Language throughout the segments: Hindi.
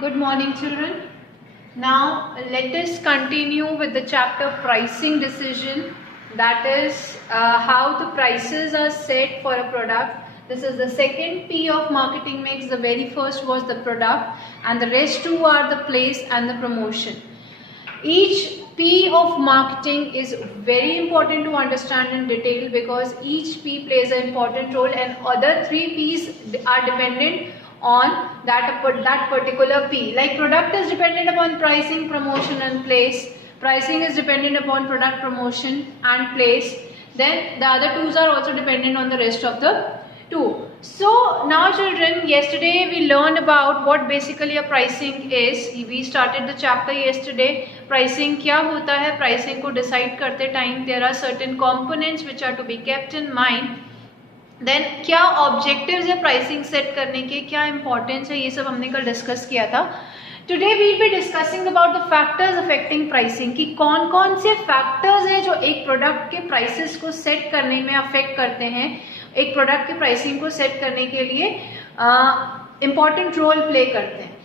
Good morning, children. Now let us continue with the chapter pricing decision. That is how the prices are set for a product. This is the second P of marketing mix. The very first was the product, and the rest two are the place and the promotion. Each P of marketing is very important to understand in detail because each P plays an important role, and other three P's are dependent on that particular P. Like product is dependent upon pricing, promotion and place. Pricing is dependent upon product, promotion and place. Then the other twos are also dependent on the rest of the two. So now children, yesterday we learned about what basically a pricing is. We started the chapter yesterday. Pricing क्या होता है? Pricing को decide करते time there are certain components which are to be kept in mind. Then क्या ऑब्जेक्टिव्स है प्राइसिंग सेट करने के, क्या इंपॉर्टेंस है, ये सब हमने कल डिस्कस किया था. Today we will be discussing about the factors affecting pricing, कि कौन कौन से फैक्टर्स हैं जो एक प्रोडक्ट के प्राइसेस को सेट करने में अफेक्ट करते हैं, एक प्रोडक्ट के प्राइसिंग को सेट करने के लिए इंपॉर्टेंट रोल प्ले करते हैं.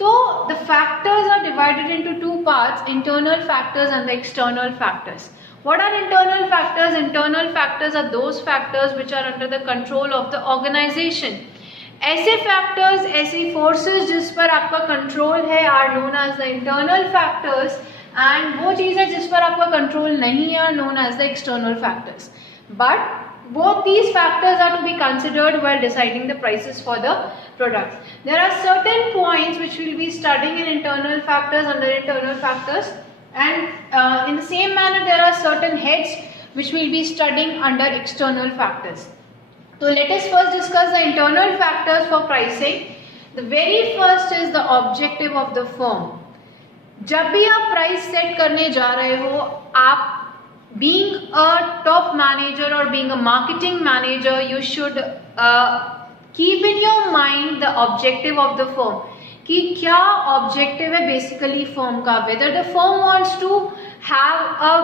तो the factors are divided into two parts, internal factors and the external factors. What are internal factors? Internal factors are those factors which are under the control of the organization. ऐसे factors, ऐसी forces जिस पर आपका control है are known as the internal factors, and वो चीज़ें जिस पर आपका control नहीं है are known as the external factors. But both these factors are to be considered while deciding the prices for the products. There are certain points which we will be studying in internal factors under internal factors. And in the same manner there are certain heads which we will be studying under external factors. So let us first discuss the internal factors for pricing. The very first is the objective of the firm. जब भी आप price set करने जा रहे हो, आप being a top manager or being a marketing manager, you should keep in your mind the objective of the firm. कि क्या ऑब्जेक्टिव है बेसिकली फर्म का, whether the firm wants to have a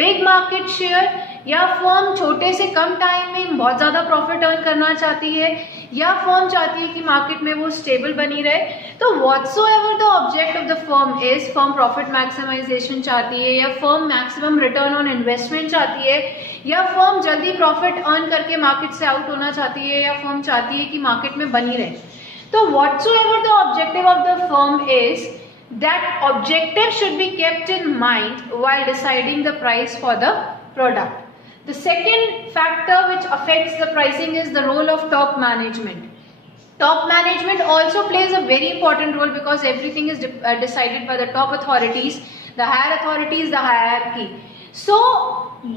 big market share, या फर्म छोटे से कम टाइम में बहुत ज़्यादा प्रॉफिट अर्न करना चाहती है, या फर्म चाहती है कि मार्केट में वो स्टेबल बनी रहे. तो whatsoever the object of the firm is, firm profit maximization चाहती है, या firm maximum return on investment चाहती है, या फर्म जल्दी प्रॉफिट अर्न करके मार्केट से आउट होना चाहती है, या फर्म चाहती है कि मार्केट में बनी रहे. So whatsoever the objective of the firm is, that objective should be kept in mind while deciding the price for the product. The second factor which affects the pricing is the role of top management. Top management also plays a very important role because everything is decided by the top authorities, the higher authorities, the hierarchy. So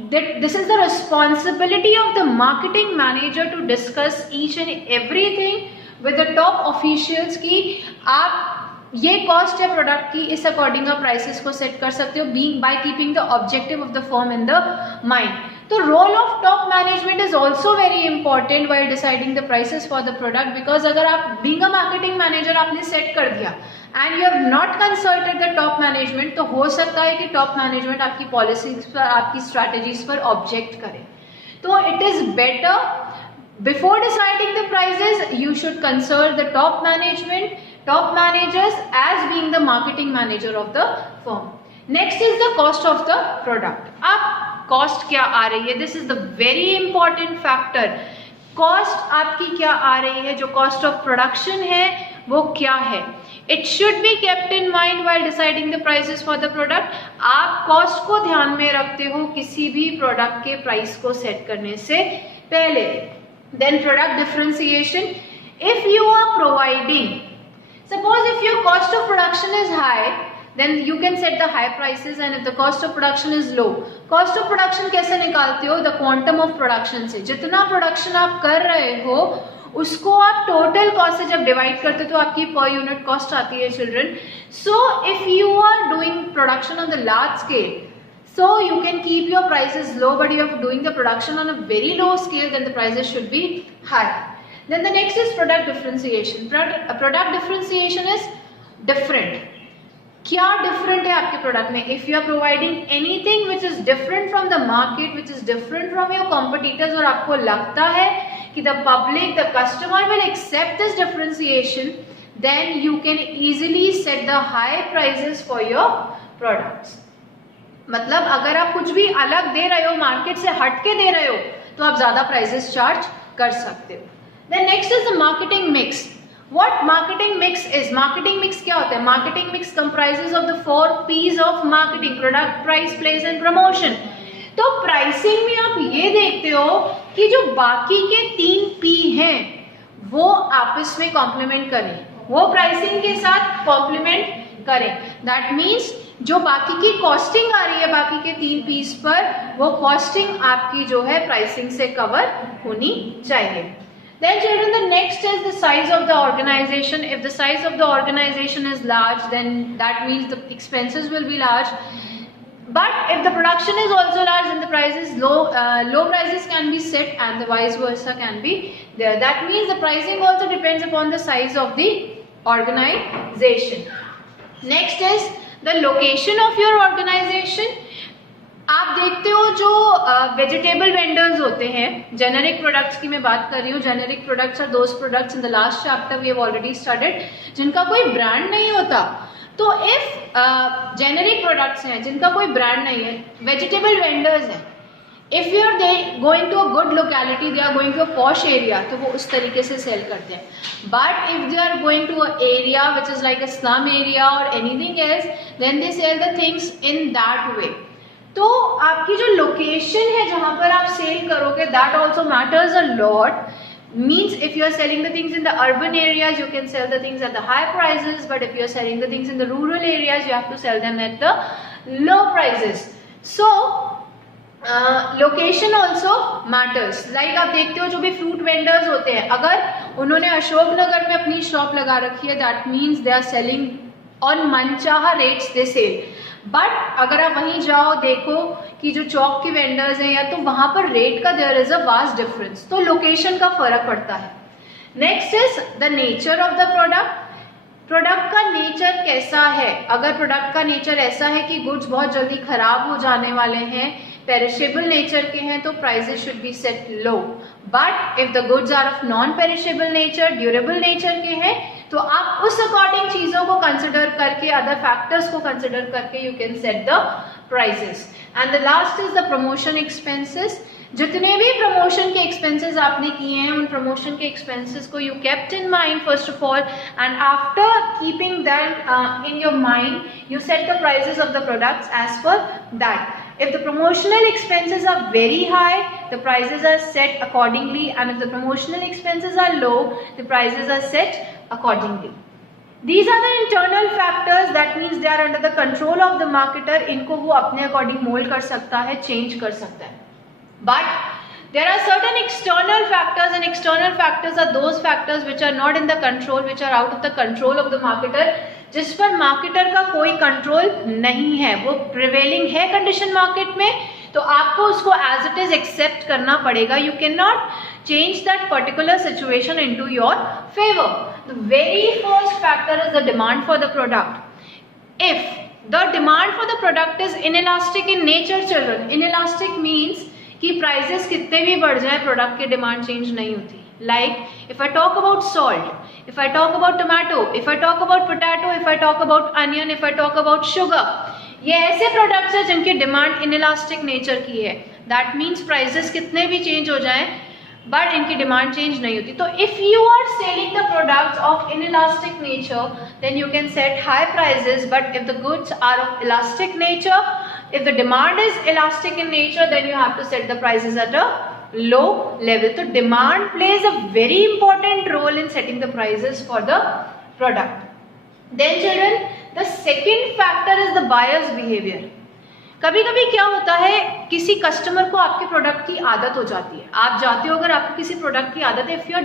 this is the responsibility of the marketing manager to discuss each and everything with the top officials की आप ये कॉस्ट है प्रोडक्ट की, इस अकॉर्डिंग आप प्राइसेस को सेट कर सकते हो, being by keeping the objective of the firm in the mind. तो role of top management is also very important while deciding the prices for the product, because अगर आप बीइंग अ मार्केटिंग मैनेजर आपने सेट कर दिया and you have not consulted the top management, तो हो सकता है कि टॉप मैनेजमेंट आपकी पॉलिसीज पर, आपकी स्ट्रैटेजीज पर ऑब्जेक्ट करे. तो it is better, before deciding the prices, you should consult the top management, top managers as being the marketing manager of the firm. Next is the cost of the product. अब cost क्या आ रही है? This is the very important factor. Cost आपकी क्या आ रही है? जो cost of production है वो क्या है? It should be kept in mind while deciding the prices for the product. आप cost को ध्यान में रखते हो किसी भी product के price को set करने से पहले. Then product differentiation. If you are providing, suppose if your cost of production is high, then you can set the high prices, and if the cost of production is low, cost of production कैसे निकालते हो? The quantum of production से, जितना production आप कर रहे हो उसको आप total cost से जब divide करते हो तो आपकी per unit cost आती है children. So if you are doing production on the large scale, so you can keep your prices low, but you are doing the production on a very low scale, then the prices should be high. Then the next is product differentiation. Product differentiation is different. क्या different है आपके product में? If you are providing anything which is different from the market, which is different from your competitors, और आपको लगता है कि the public, the customer will accept this differentiation, then you can easily set the high prices for your products. मतलब अगर आप कुछ भी अलग दे रहे हो, मार्केट से हटके दे रहे हो, तो आप ज्यादा प्राइसेस चार्ज कर सकते हो. Then next is the marketing mix. What marketing mix is? Marketing mix क्या होता है? Marketing mix comprises of the 4 P's of marketing: product, price, place and promotion. तो प्राइसिंग में आप ये देखते हो कि जो बाकी के 3 P हैं वो आपस में कॉम्प्लीमेंट करें, वो प्राइसिंग के साथ कॉम्प्लीमेंट करें. दैट मीन्स जो बाकी की कॉस्टिंग आ रही है बाकी के 3 पीस पर, वो कॉस्टिंग आपकी जो है प्राइसिंग से कवर होनी चाहिए. Then children, the next is the size of the organization. If the size of the organization is large, then that means the expenses will be large. But if the production is also large, then the prices low prices can be set and the vice versa can be there. That means the pricing also depends upon the size of the organization. Next is the location of your organization. आप देखते हो जो वेजिटेबल वेंडर्स होते हैं, जेनेरिक प्रोडक्ट्स की मैं बात कर रही हूँ. Generic products are those products in the last chapter we have already studied जिनका कोई ब्रांड नहीं होता. तो इफ जेनेरिक प्रोडक्ट्स हैं जिनका कोई ब्रांड नहीं है, वेजिटेबल वेंडर्स हैं, if you are going to a good locality, they are going to a posh area, तो वो उस तरीके से सेल करते हैं. But if they are going to a area which is like a slum area और anything else, then they sell the things in that way. तो आपकी जो लोकेशन है जहां पर आप सेल करोगे, that also matters a lot. Means if you are selling the things in the urban areas, you can sell the things at the high prices, but if you are selling the things in the rural areas, you have to sell them at the low prices. So location also matters. Like आप देखते हो जो भी फ्रूट वेंडर्स होते हैं, अगर उन्होंने अशोक नगर में अपनी शॉप लगा रखी है, that means they are selling on मनचाहा रेट्स they sell. बट अगर आप वहीं जाओ देखो कि जो चौक के वेंडर्स हैं, या तो वहां पर रेट का there is a vast difference. तो लोकेशन का फर्क पड़ता है. Next is the nature of the product. Product का नेचर कैसा है? अगर प्रोडक्ट का नेचर ऐसा है कि गुड्स बहुत जल्दी खराब हो जाने वाले हैं, पेरिशेबल नेचर के हैं, तो prices should be set low. But if the goods are of non perishable nature, durable nature के हैं, तो आप उस अकॉर्डिंग चीजों को कंसिडर करके, अदर फैक्टर्स को कंसिडर करके you can set the prices. And the last is the promotion expenses. जितने भी प्रमोशन के एक्सपेंसेस आपने किए हैं, उन प्रमोशन के एक्सपेंसेस को you kept in mind first of all, and after keeping that in your mind you set the prices of the products as per that. If the promotional expenses are very high, the prices are set accordingly, and if the promotional expenses are low, the prices are set accordingly. These are the internal factors, that means they are under the control of the marketer. इनको वो अपने according mold कर सकता है, change कर सकता है. But there are certain external factors, and external factors are those factors which are not in the control, which are out of the control of the marketer, जिस पर मार्केटर का कोई कंट्रोल नहीं है. वो प्रिवेलिंग है कंडीशन मार्केट में, तो आपको उसको एज इट इज एक्सेप्ट करना पड़ेगा. You can not change that particular situation into your favour. The very first factor is the demand for the product. If the demand for the product is inelastic in nature, children, inelastic means कि प्राइसेस कितने भी बढ़ जाए, प्रोडक्ट की डिमांड चेंज नहीं होती. Like if I talk about salt, if I talk about tomato, if I talk about potato, if I talk about onion, if I talk about sugar, ये ऐसे प्रोडक्ट्स हैं जिनकी डिमांड इनइलास्टिक नेचर की है. दैट मीन्स प्राइसेस कितने भी चेंज हो जाएं, बट इनकी डिमांड चेंज नहीं होती. तो if you are selling the products of inelastic nature, then you can set high prices. But if the goods are of elastic nature, if the demand is elastic in nature, then you have to set the prices at a low level. So demand plays a very important role in setting the prices for the product. Then children, the second factor is the buyer's behavior. कभी कभी क्या होता है, किसी कस्टमर को आपके प्रोडक्ट की आदत हो जाती है. आप जाते हो, अगर आपको किसी प्रोडक्ट की आदत है, if you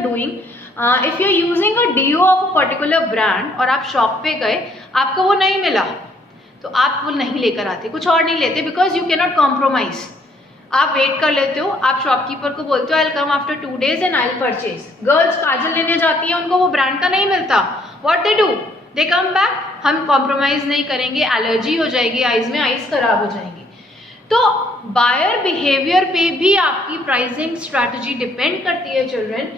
are using a deo of a particular brand, और आप शॉप पे गए, आपको वो नहीं मिला, तो आप वो नहीं लेकर आते, कुछ और नहीं लेते, because you can not compromise. आप वेट कर लेते हो, आप शॉपकीपर को बोलते हो I will come after 2 days and I will purchase. Girls काजल लेने जाती हैं, उनको वो ब्रांड का नहीं मिलता, what they do, they come back, हम कॉम्प्रोमाइज नहीं करेंगे, एलर्जी हो जाएगी आईज में, आईज खराब हो जाएंगी. तो बायर बिहेवियर पे भी आपकी प्राइसिंग स्ट्रैटेजी डिपेंड करती है children.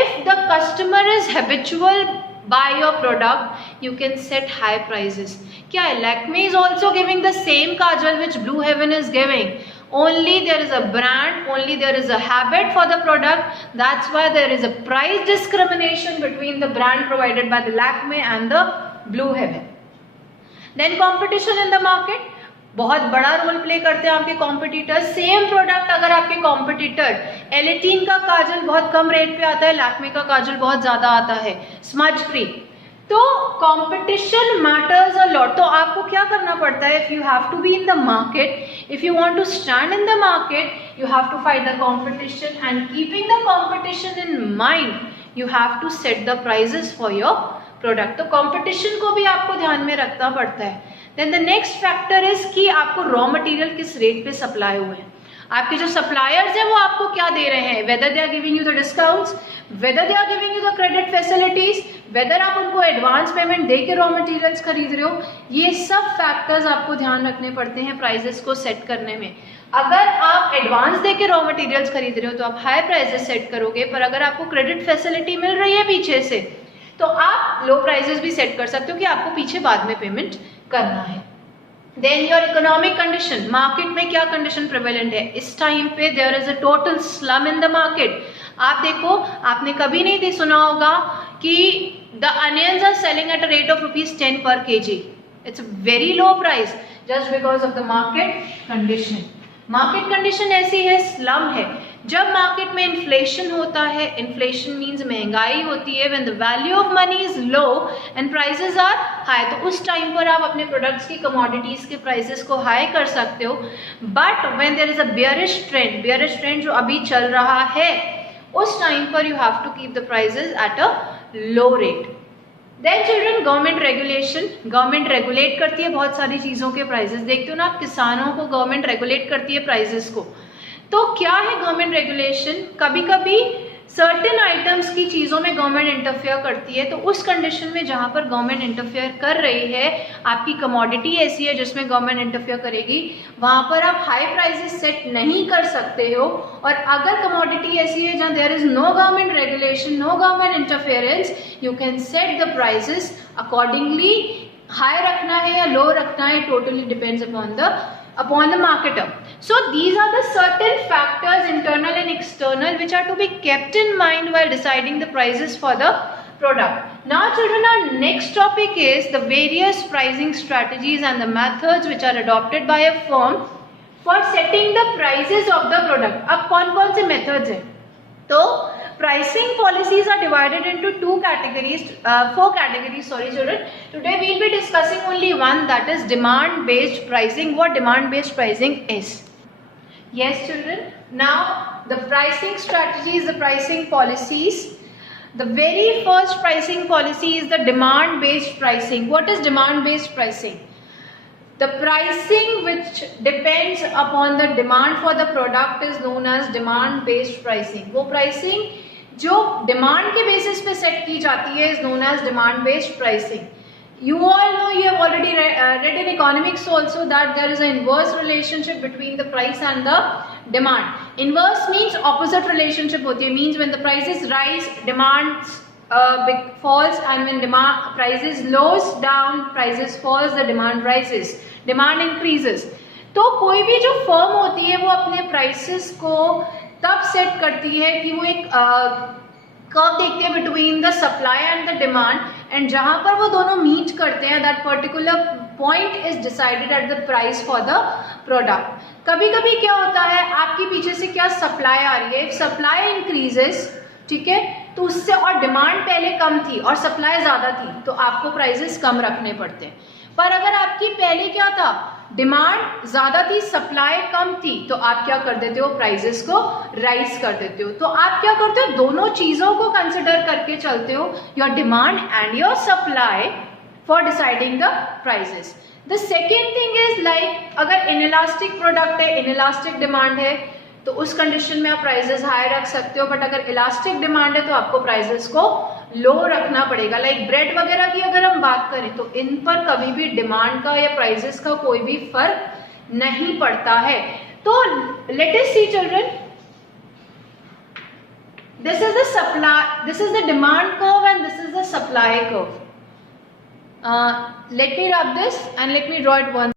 If the customer is habitual buy your product, you can set high prices. क्या है, Lakme is also giving the same kajal which Blue Heaven is giving. Only there is a brand, only there is a habit for the product. That's why there is a price discrimination between the brand provided by the Lakme and the Blue Heaven. Then competition in the market. बहुत बड़ा रोल प्ले करते हैं आपके कॉम्पिटिटर. सेम प्रोडक्ट अगर आपके कॉम्पिटिटर L18 का काजल बहुत कम रेट पे आता है, लैक्मे का काजल बहुत ज्यादा आता है स्मज फ्री, तो कंपटीशन मैटर्स अ लॉट. तो आपको क्या करना पड़ता है, if you have to be in the market, if you want to stand in the market, you have to fight the competition and keeping the competition in mind, you have to set the prices for your product. तो कंपटीशन को भी आपको ध्यान में रखना पड़ता है. Then the next factor is कि आपको रॉ मटेरियल किस रेट पे सप्लाई हुए हैं, आपके जो सप्लायर्स हैं वो आपको क्या दे रहे हैं, whether they are giving you the discounts, whether they are giving you the credit facilities, whether आप उनको एडवांस पेमेंट दे के रॉ मटेरियल्स खरीद रहे हो. ये सब फैक्टर्स आपको ध्यान रखने पड़ते हैं प्राइजेस को सेट करने में. अगर आप एडवांस दे के रॉ मटेरियल्स खरीद रहे हो तो आप हाई प्राइजेस सेट करोगे, पर अगर आपको क्रेडिट फैसिलिटी मिल रही है पीछे से तो आप लो प्राइजेस भी सेट कर सकते हो कि आपको पीछे बाद में पेमेंट करना है. Then your economic condition, market में क्या कंडीशन प्रेवेलेंट है इस टाइम पे. There is a total slump in the market. आप देखो, आपने कभी नहीं सुना होगा कि the onions are selling at a rate of ₹10 per kg. It's a very low price just because of the market condition. Market condition ऐसी है, स्लम है. जब मार्केट में इन्फ्लेशन होता है, इन्फ्लेशन मीन्स महंगाई होती है, when the value of money is low and prices are high, तो उस टाइम पर आप अपने प्रोडक्ट्स की कमोडिटीज के प्राइसेस को हाई कर सकते हो. But when there is a bearish trend जो अभी चल रहा है, उस टाइम पर you have to keep the prices at a low rate. Then children, government regulation. Government regulate करती है बहुत सारी चीज़ों के प्राइसेस. देखते हो ना आप, किसानों को गवर्नमेंट रेगुलेट करती है प्राइसेस को. तो क्या है गवर्नमेंट रेगुलेशन, कभी कभी सर्टेन आइटम्स की चीज़ों में गवर्नमेंट इंटरफेयर करती है. तो उस कंडीशन में जहाँ पर गवर्नमेंट इंटरफेयर कर रही है, आपकी कमोडिटी ऐसी है जिसमें गवर्नमेंट इंटरफेयर करेगी, वहाँ पर आप हाई प्राइसेस सेट नहीं कर सकते हो. और अगर कमोडिटी ऐसी है जहाँ there is no government regulation, no government interference, you can set the prices accordingly. High रखना है या लो रखना है, totally depends upon the marketer. So these are the certain factors, internal and external, which are to be kept in mind while deciding the prices for the product. Now children, our next topic is the various pricing strategies and the methods which are adopted by a firm for setting the prices of the product. अब कौन-कौन से methods हैं? तो pricing policies are divided into four categories, sorry children. Today we will be discussing only one, that is demand based pricing. What demand based pricing is? Yes children, now the pricing strategies, the pricing policies. The very first pricing policy is the demand based pricing. What is demand based pricing? The pricing which depends upon the demand for the product is known as demand based pricing. वो pricing जो डिमांड के बेसिस पे सेट की जाती है is known as demand based pricing. You all know, you have already read in economics also that there is an inverse relationship between the price and the demand. Inverse means opposite relationship होती है, means when the prices rise, demand falls, and when demand prices lows down, prices falls, the demand rises, demand increases. तो कोई भी जो फर्म होती है वो अपने प्राइसेस को तब सेट करती है कि वो एक कर्व देखते हैं between the supply and the demand, and जहां पर वो दोनों मीट करते हैं, that particular point is decided at the price for the product. कभी कभी क्या होता है, आपके पीछे से क्या सप्लाई आ रही है, सप्लाई इंक्रीजेस, ठीक है, तो उससे और डिमांड पहले कम थी और सप्लाई ज्यादा थी, तो आपको प्राइसेस कम रखने पड़ते हैं. पर अगर आपकी पहले क्या था, डिमांड ज्यादा थी, सप्लाई कम थी, तो आप क्या कर देते हो, प्राइसेस को राइज कर देते हो. तो आप क्या करते हो, दोनों चीजों को कंसिडर करके चलते हो, your demand and your supply, for deciding the prices. The second thing is like, अगर इनइलास्टिक प्रोडक्ट है, इनइलास्टिक डिमांड है, तो उस कंडीशन में आप प्राइसेस हाई रख सकते हो. बट अगर इलास्टिक डिमांड है तो आपको प्राइसेस को लो रखना पड़ेगा. लाइक ब्रेड वगैरह की अगर हम बात करें तो इन पर कभी भी डिमांड का या प्राइसेस का कोई भी फर्क नहीं पड़ता है. तो let us see children, This is the supply, this is the demand curve and this is the supply curve. Let me rub this and let me draw it once.